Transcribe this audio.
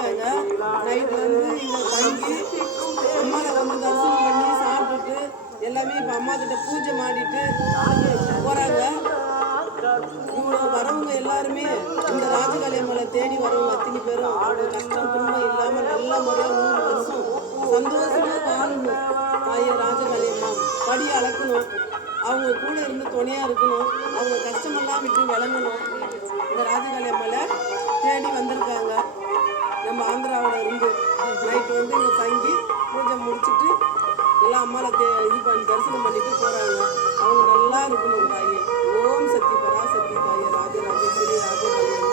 வந்திருக்காங்க. நைட்டு வந்து இங்கே தங்கி அம்மாவை வந்து தரிசனம் பண்ணி சாப்பிட்டுட்டு எல்லாமே இப்போ அம்மா கிட்ட பூஜை மாடிட்டு போகிறாங்க. இவ்வளோ வரவங்க எல்லாருமே இந்த ராஜகாளியம்மனை தேடி வரவங்க அத்தனை பேரும் அவங்க கஷ்டம் துன்பம் இல்லாமல் நல்ல முறையாக 3 வருஷம் சந்தோஷமாக வாழணும். தாயை ராஜகாளியம்மா படி அளக்கணும், அவங்க கூட இருந்து துணையாக இருக்கணும், அவங்க கஷ்டமெல்லாம் விட்டு விளங்கணும். இந்த ராஜகாளியம்மனை தேடி வந்திருக்காங்க. நம்ம ஆந்திராவில் இருந்து நைட்டு வந்து இங்கே தங்கி பூஜை முடிச்சுட்டு எல்லாம் அம்மாவை தரிசனம் பண்ணிட்டு போகிறாங்க. அவங்க நல்லா இருக்கணும் தாயே. ஓம் சக்தி பராசக்தி தாயே ராஜராஜேஸ்வரி ராஜகாளியம்மா.